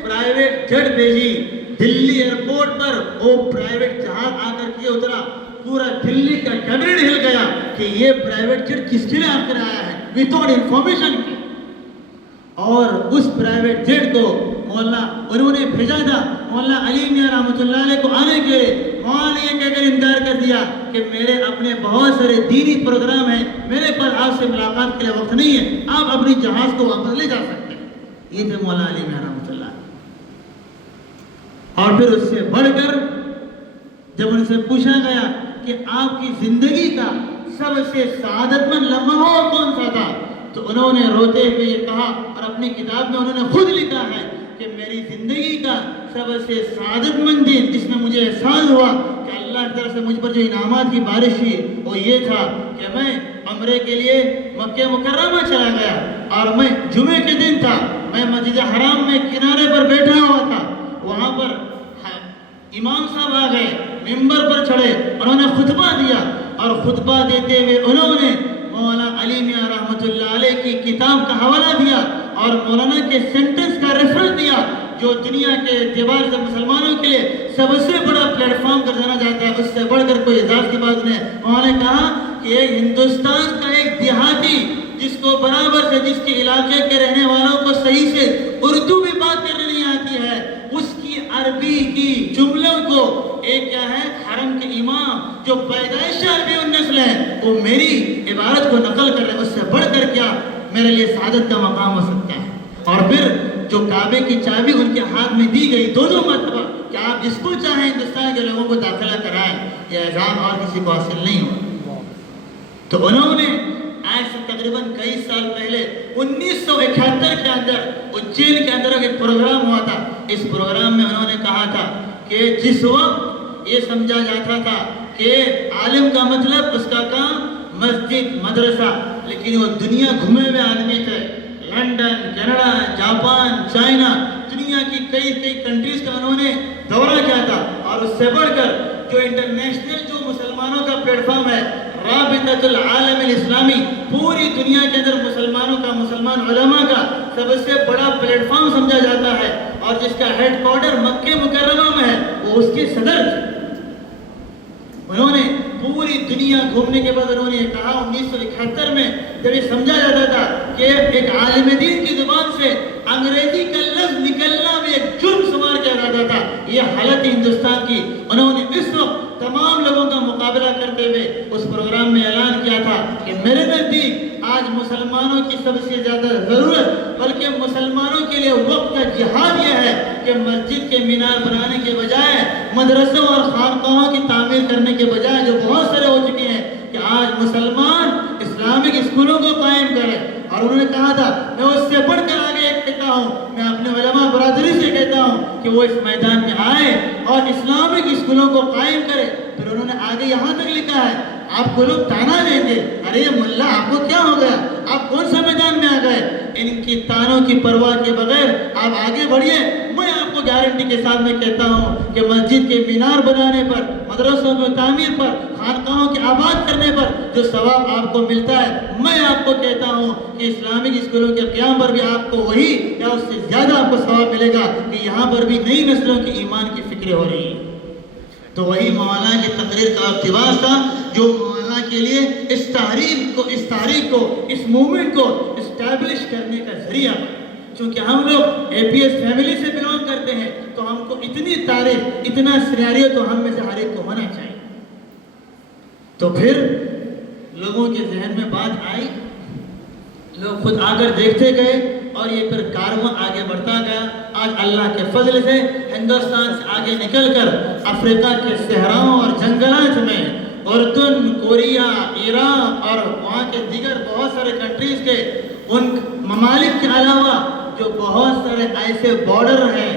پرائیویٹ جیٹ بھیجی دلی ایئرپورٹ پر. وہ پرائیویٹ جہاز آ کر کے اترا، پورا دلی کا کیبنٹ ہل گیا کہ یہ پرائیویٹ جیٹ کس کے لیے آ کر آیا ہے وداؤٹ انفارمیشن کی. اور اس پرائیویٹ جیٹ کو مولانا انہوں نے بھیجا تھا مولانا علی میاں رحمۃ اللہ علیہ کو آنے کے لیے. مولانا نے یہ کہہ کر انکار کر دیا کہ میرے اپنے بہت سارے دینی پروگرام ہیں، میرے پاس آپ سے ملاقات کے لیے وقت نہیں ہے، آپ اپنی جہاز کو واپس لے جا سکتے ہیں. یہ تھے مولانا علی میاں رحمۃ اللہ. اور پھر اس سے بڑھ کر جب ان سے پوچھا گیا کہ آپ کی زندگی کا سب سے سعادت مند لمحہ کون سا تھا، تو انہوں نے روتے ہوئے یہ کہا، اور اپنی کتاب میں انہوں نے خود لکھا ہے کہ میری زندگی کا سب سے سعادت مند دن جس میں مجھے احساس ہوا کہ اللہ کی طرف سے مجھ پر جو انعامات کی بارش ہوئی وہ یہ تھا کہ میں عمرے کے لیے مکہ مکرمہ چلا گیا، اور میں جمعے کے دن تھا، میں مسجد حرام میں کنارے پر بیٹھا ہوا تھا. وہاں پر امام صاحب آ گئے، ممبر پر چڑھے، انہوں نے خطبہ دیا، اور خطبہ دیتے ہوئے انہوں نے مولانا علی میاں رحمۃ اللہ علیہ کی کتاب کا حوالہ دیا اور مولانا کے سینٹنس کا ریفرنس دیا جو دنیا کے اعتبار سے مسلمانوں کے لیے سب سے بڑا پلیٹ فارم کا جانا جاتا ہے. اس سے بڑھ کر کوئی اعزاز کی بات نہیں. انہوں نے کہا کہ ایک ہندوستان کا ایک دیہاتی جس کو برابر سے جس کے علاقے کے رہنے والوں کو صحیح سے اردو بھی بات کرنے نہیں آتی ہے، اس کی عربی کی جملوں کو ایک کیا ہے حرم کے امام جو پیدائش عربی النسل ہے وہ میری عبارت کو نقل کر رہے ہیں، اس سے بڑھ کر کیا میرے لیے سعادت کا مقام ہو سکتا ہے. اور پھر جو کعبے کی چابی ان کے ہاتھ میں دی گئی 2 مرتبہ کہ آپ جس کو چاہیں ہندوستان کے لوگوں کو داخلہ کرائیں، یہ اعزاز اور کسی کو حاصل نہیں ہوا. تو انہوں نے آج سے تقریباً کئی سال پہلے 1971 کے اندر اجین کے اندر ایک پروگرام ہوا تھا. اس پروگرام میں انہوں نے کہا تھا کہ جس وقت یہ سمجھا جاتا تھا کہ عالم کا مطلب اس کا کام مسجد مدرسہ، لیکن وہ دنیا گھومے ہوئے آدمی تھے، لنڈن، کینیڈا، جاپان، چائنا، دنیا کی کئی کنٹریز کا انہوں نے دورہ کیا تھا. اور اس سے بڑھ کر جو انٹرنیشنل جو مسلمانوں کا پلیٹ فارم ہے رابطۃ العالم الاسلامی، پوری دنیا کے اندر مسلمانوں کا، مسلمان علماء کا سب سے بڑا پلیٹ فارم سمجھا جاتا ہے، اور جس کا ہیڈ کوارٹر مکہ مکرمہ میں ہے، وہ اس کے صدر تھے. انہوں نے پوری دنیا گھومنے کے بعد انہوں نے یہ کہا 1971 میں جب یہ سمجھا جاتا تھا کہ ایک عالم دین کی زبان سے انگریزی کا لفظ نکلنا بھی ایک جرم شمار کیا جاتا تھا، یہ حالت ہندوستان کی. انہوں نے اس وقت تمام لوگوں کا مقابلہ کرتے ہوئے اس پروگرام میں اعلان کیا تھا کہ میرے نزدیک آج آج مسلمانوں کی سب سے زیادہ ضرورت بلکہ مسلمانوں کے لیے وقت کا جہاد یہ ہے کہ مسجد کے مینار بنانے کے بجائے مدرسوں اور خانقاہوں کی تعمیر کرنے کے بجائے جو بہت سارے ہو چکے ہیں کہ آج مسلمان اسلامک اسکولوں کو قائم کریں. اور انہوں نے کہا تھا میں اس سے بڑھ کر آگے ایک کہتا ہوں, میں اپنے علماء برادری سے کہتا ہوں کہ وہ اس میدان میں آئے اور اسلامک اسکولوں کو قائم کرے. پھر انہوں نے آگے یہاں تک لکھا ہے, آپ کو لوگ تانا دیں گے, ارے ملا آپ کو کیا ہو گیا, آپ کون سا میدان میں آ گئے. ان کی تانوں کی پرواہ کے بغیر آپ آگے بڑھیے. میں آپ کو گارنٹی کے ساتھ میں کہتا ہوں کہ مسجد کے مینار بنانے پر, مدرسوں کی تعمیر پر, خانقاہوں کے آباد کرنے پر جو ثواب آپ کو ملتا ہے, میں آپ کو کہتا ہوں کہ اسلامک اسکولوں کے قیام پر بھی آپ کو وہی یا اس سے زیادہ آپ کو ثواب ملے گا کہ یہاں پر بھی نئی نسلوں کی ایمان کی فکریں ہو رہی ہیں. تو وہی مولانا کی تقریر کا اقتباس تھا جو مولانا کے لیے اس تحریک کو اس موومنٹ کو اسٹیبلش کرنے کا ذریعہ. چونکہ ہم لوگ اے پی ایس فیملی سے بلانگ کرتے ہیں تو ہم کو اتنی تعریف, اتنا سیناریو تو ہم میں سے ہر ایک کو ہونا چاہیے. تو پھر لوگوں کے ذہن میں بات آئی, لوگ خود آ کر دیکھتے گئے اور یہ پھر کارواں آگے بڑھتا گیا. آج اللہ کے فضل سے ہندوستان سے آگے نکل کر افریقہ کے صحراؤں اور جنگلات میں اردن, کوریا, ایران اور وہاں کے دیگر بہت سارے کنٹریز کے ان ممالک کے علاوہ جو بہت سارے ایسے بارڈر ہیں,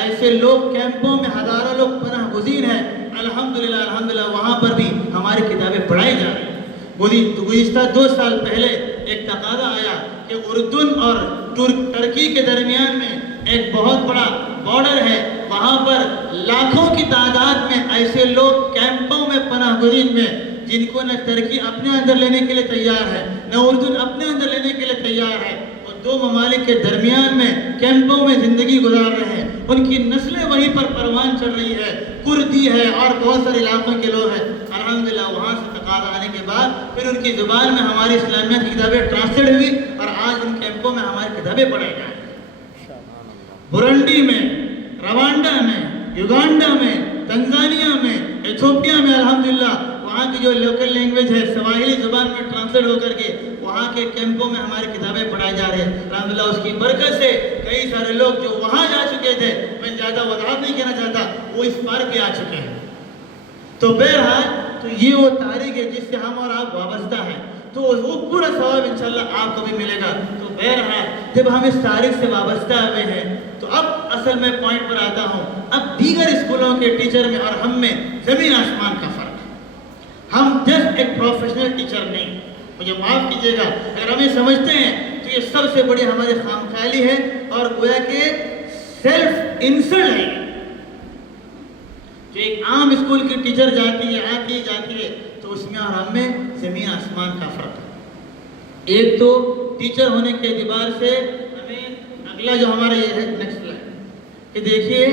ایسے لوگ کیمپوں میں ہزاروں لوگ پناہ گزین ہیں, الحمدللہ وہاں پر بھی ہماری کتابیں پڑھائی جا رہی ہیں. گزشتہ 2 سال پہلے ایک تقاضا آیا کہ اردن اور ترکی کے درمیان میں ایک بہت بڑا بارڈر ہے, وہاں پر لاکھوں کی تعداد میں ایسے لوگ کیمپوں میں پناہ گزین میں جن کو نہ ترکی اپنے اندر لینے کے لیے تیار ہے نہ اردن اپنے اندر لینے کے لیے تیار ہے, اور 2 ممالک کے درمیان میں کیمپوں میں زندگی گزار رہے ہیں. ان کی نسلیں وہیں پر پروان چڑھ رہی ہے, کردی ہے اور بہت سارے علاقوں کے لوگ ہیں. الحمدللہ وہاں سے تقاضا آنے کے بعد پھر ان کی زبان میں ہماری اسلامیات کی کتابیں ٹرانسلیٹ ہوئی اور آج ان کیمپوں میں ہماری کتابیں پڑھائی جائیں. برنڈی میں, روانڈا میں, یوگانڈا میں, تنزانیہ میں, ایتھوپیا میں الحمدللہ وہاں کی جو لوکل لینگویج ہے سواحلی زبان میں ٹرانسلیٹ ہو کر کے وہاں کے کیمپوں میں ہماری کتابیں پڑھائی جا رہی ہیں. الحمدللہ اس کی برکت سے کئی سارے لوگ جو وہاں جا چکے تھے, میں زیادہ وضاحت نہیں کہنا چاہتا, وہ اس پار بھی آ چکے ہیں. تو بہرحال تو یہ وہ تاریخ ہے جس سے ہم اور آپ وابستہ ہیں, تو وہ پورا ثواب انشاءاللہ آپ کو بھی ملے گا. تو بہرحال جب ہم اس تاریخ سے وابستہ ہوئے ہیں تو اب اصل میں پوائنٹ پر آتا ہوں. اب دیگر اسکولوں کے ٹیچر میں اور ہم میں زمین آسمان کا فرق ہے. ہم جسٹ ایک پروفیشنل ٹیچر نہیں, مجھے معاف کیجیے گا اگر ہم یہ سمجھتے ہیں تو یہ سب سے بڑی ہماری خامخیالی ہے اور گویا کہ سیلف انسلٹ ہے. جو ایک عام اسکول کی ٹیچر جاتی ہے تو اس میں اور ہم میں زمین آسمان کا فرق ہے. ایک تو ٹیچر ہونے کے اعتبار سے ہمیں اگلا جو ہمارا یہ ہے نیکسٹ لائن کہ دیکھیے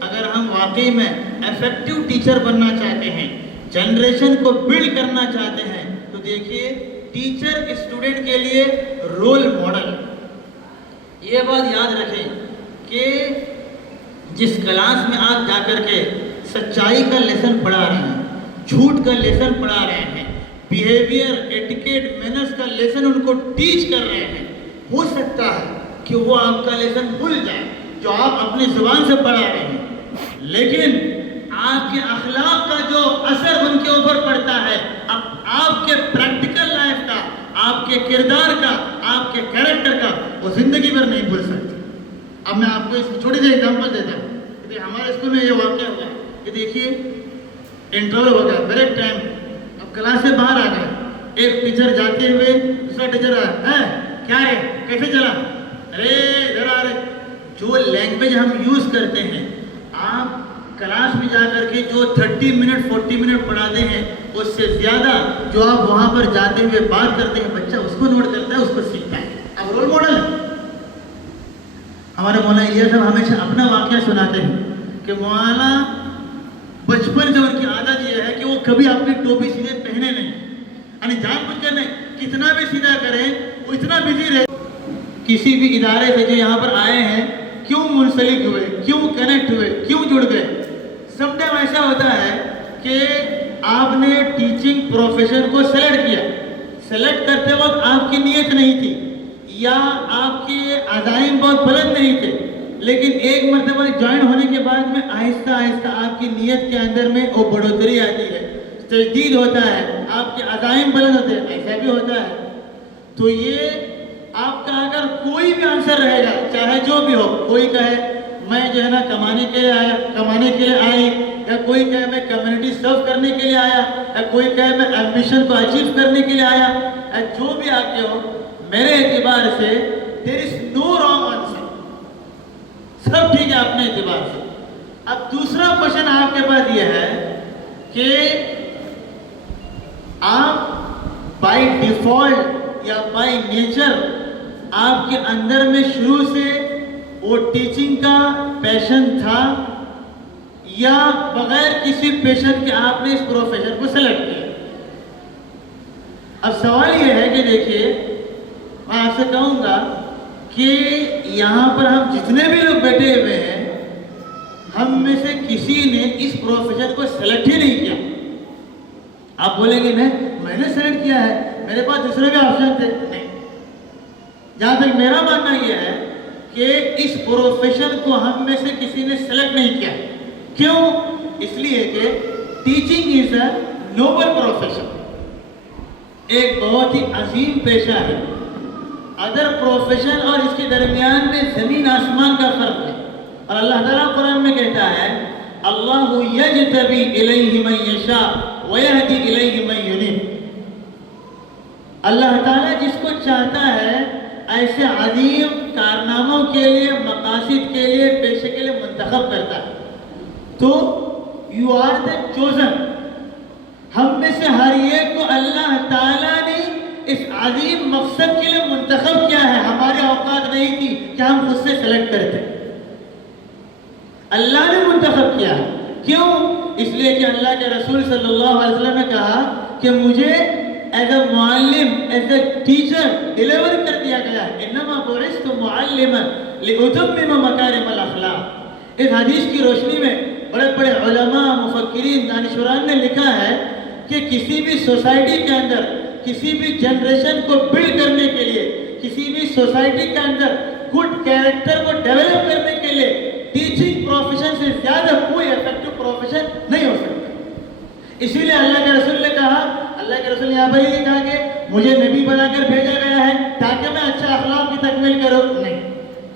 اگر ہم واقعی میں ایفیکٹو ٹیچر بننا چاہتے ہیں, جنریشن کو بلڈ کرنا چاہتے ہیں, تو دیکھیے ٹیچر اسٹوڈنٹ کے لیے رول ماڈل. یہ بات یاد رکھیں کہ جس کلاس میں آپ جا کر کے سچائی کا لیسن پڑھا رہے ہیں, جھوٹ کا لیسن پڑھا رہے ہیں, بیہیویئر, ایٹیکیٹ, مینرز کا لیسن ان کو ٹیچ کر رہے ہیں, ہو سکتا ہے کہ وہ آپ کا لیسن بھول جائے جو آپ اپنی زبان سے پڑھا رہے ہیں, لیکن آپ کے اخلاق کا جو اثر ان کے اوپر پڑتا ہے, اب آپ کے پریکٹیکل لائف کا, آپ کے کردار کا, آپ کے کیریکٹر کا وہ زندگی بھر نہیں بھول سکتے. اب میں آپ کو اس کی چھوٹی سی ایگزامپل دیتا ہوں. ہمارے اسکول میں یہ واقعہ ہوا کہ دیکھیے انٹرول ہو گیا, بریک ٹائم, اب کلاس سے باہر آ گئے, ایک ٹیچر جاتے ہوئے دوسرا ٹیچر آیا, کیا ہے کیسے چلا, ارے ادھر آ رہے. جو لینگویج ہم یوز کرتے ہیں, آپ کلاس میں جا کر کے جو 30 منٹ 40 منٹ پڑھاتے ہیں اس سے زیادہ جو آپ وہاں پر جاتے ہوئے بات کرتے ہیں بچہ اس کو نوٹ کرتا ہے, اس کو سیکھتا ہے. اب رول ماڈل ہمارے مولانا الیاس صاحب ہمیشہ اپنا واقعہ سناتے ہیں کہ مولانا بچپن سے ان کی عادت یہ ہے کہ وہ کبھی اپنی ٹوپی سیدھے پہنے نہیں, یعنی جان بوجھ کر نہیں, کتنا بھی سیدھا کریں وہ اتنا بزی رہے. کسی بھی ادارے سے جو یہاں پر آئے ہیں کیوں منسلک ہوئے, کیوں کنیکٹ ہوئے, کیوں جڑ گئے. سم ٹائم ایسا ہوتا ہے کہ آپ نے ٹیچنگ پروفیشن کو سلیکٹ کیا, سلیکٹ کرتے وقت آپ کی نیت نہیں تھی یا آپ کے عزائم بہت بلند نہیں تھے، لیکن ایک مرتبہ جوائن ہونے کے بعد میں آہستہ آہستہ آپ کی نیت کے اندر میں وہ بڑھوتری آتی ہے، تجدید ہوتا ہے، آپ کے عزائم بلند ہوتے ہیں، ایسا بھی ہوتا ہے. تو یہ آپ کا اگر کوئی بھی آنسر رہے گا، چاہے جو بھی ہو، کوئی کہے میں جو ہے نا کمانے کے لیے آئی، یا کوئی کہے میں کمیونٹی سرو کرنے کے لیے آیا، یا کوئی کہے میں ایمبیشن کو اچیو کرنے کے لیے آیا، یا جو بھی آپ کے ہو، میرے اعتبار سے there is no wrong answer، سب ٹھیک ہے اپنے اعتبار سے. اب دوسرا کوشچن آپ کے پاس یہ ہے کہ آپ بائی ڈیفالٹ یا بائی نیچر آپ کے اندر میں شروع سے وہ ٹیچنگ کا پیشن تھا یا بغیر کسی پیشن کے آپ نے اس پروفیشن کو سلیکٹ کیا. اب سوال یہ ہے کہ دیکھیے میں آپ سے کہوں گا کہ یہاں پر ہم جتنے بھی لوگ بیٹھے ہوئے ہیں، ہم میں سے کسی نے اس پروفیشن کو سلیکٹ ہی نہیں کیا. آپ بولیں گے نہیں میں نے سلیکٹ کیا ہے، میرے پاس دوسرے بھی آپشن تھے. نہیں، جہاں تک میرا ماننا یہ ہے کہ اس پروفیشن کو ہم میں سے کسی نے سلیکٹ نہیں کیا. کیوں؟ اس لیے کہ teaching is a noble profession, ایک بہت ہی عظیم پیشہ ہے. ادر پروفیشن اور اس کے درمیان میں زمین آسمان کا فرق ہے. اور اللہ تعالیٰ قرآن میں کہتا ہے اللہ یجتبی الیہ من یشاء ویہدی الیہ من ینیب. اللہ تعالیٰ جس کو چاہتا ہے ایسے عظیم کارناموں کے لیے، مقاصد کے لیے، پیشے کے لیے منتخب کرتا ہے. تو یو آر دا چوزن. ہم میں سے ہر ایک کو اللہ تعالیٰ نے اس عظیم مقصد کے لیے منتخب کیا ہے. ہمارے اوقات نہیں تھی کہ ہم خود سے سلیکٹ کرتے، اللہ نے منتخب کیا. کیوں؟ اس لیے کہ اللہ کے رسول صلی اللہ علیہ وسلم نے کہا کہ مجھے ایز اے معلم، ایز اے ٹیچر ڈیلیور کر دیا گیا ہے. انما بعثت معلما لاتمم مکارم الاخلاق. اس حدیث کی روشنی میں بڑے بڑے علماء، مفکرین، دانشوران نے لکھا ہے کہ کسی بھی سوسائٹی کے اندر، کسی بھی جنریشن کو بلڈ کرنے کے لیے، کسی بھی سوسائٹی کے اندر گڈ کیریکٹر کو ڈیولپ کرنے کے لیے ٹیچنگ پروفیشن سے زیادہ کوئی افیکٹو پروفیشن نہیں ہو سکتا. اسی لیے اللہ کے رسول نے کہا، اللہ کے رسول نے یہاں پر یہ کہا کہ مجھے نبی بنا کر بھیجا گیا ہے تاکہ میں اچھا اخلاق کی تکمیل کروں. نہیں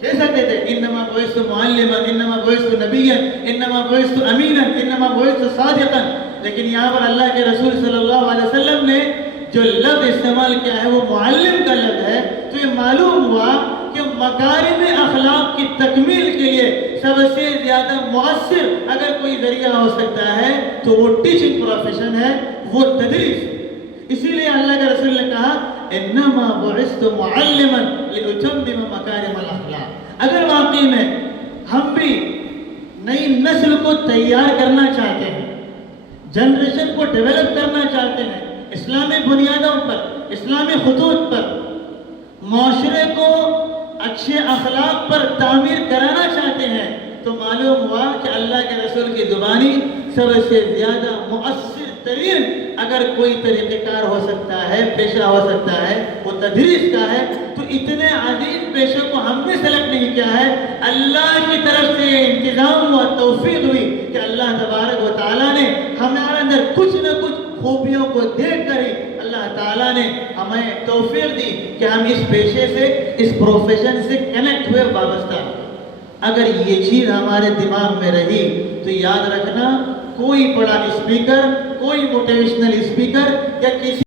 کہہ سکتے تھے انما بعثت معلما، انما بعثت نبیا، انما بعثت امینا، انما بعثت صادقا. لیکن یہاں پر اللہ کے رسول صلی اللہ علیہ وسلم نے جو لفظ استعمال کیا ہے وہ معلم کا لفظ ہے. تو یہ معلوم ہوا کہ مکارم اخلاق کی تکمیل کے لیے سب سے زیادہ مؤثر اگر کوئی ذریعہ ہو سکتا ہے تو وہ ٹیچنگ پروفیشن ہے، وہ تدریس. اسی لیے اللہ کے رسول نے کہا انما بعثت معلما لاتمم مکارم الاخلاق. اگر واقعی میں ہم بھی نئی نسل کو تیار کرنا چاہتے ہیں، جنریشن کو ڈیولپ کرنا چاہتے ہیں، اسلامی بنیادوں پر، اسلامی خطوط پر، معاشرے کو اچھے اخلاق پر تعمیر کرانا چاہتے ہیں، تو معلوم ہوا کہ اللہ کے رسول کی زبانی سب سے زیادہ مؤثر ترین اگر کوئی طریقہ کار ہو سکتا ہے، پیشہ ہو سکتا ہے، وہ تدریس کا ہے. تو اتنے عظیم پیشے کو ہم نے سلیکٹ نہیں کیا ہے، اللہ کی طرف سے انتظام و توفیق ہوئی کہ اللہ تبارک و تعالیٰ نے ہمارے اندر کچھ نہ کچھ خوبیوں کو دیکھ کر ہی اللہ تعالیٰ نے ہمیں توفیق دی کہ ہم اس پیشے سے، اس پروفیشن سے کنیکٹ ہوئے، وابستہ. اگر یہ چیز ہمارے دماغ میں رہی تو یاد رکھنا کوئی بڑا اسپیکر، کوئی موٹیویشنل اسپیکر یا کسی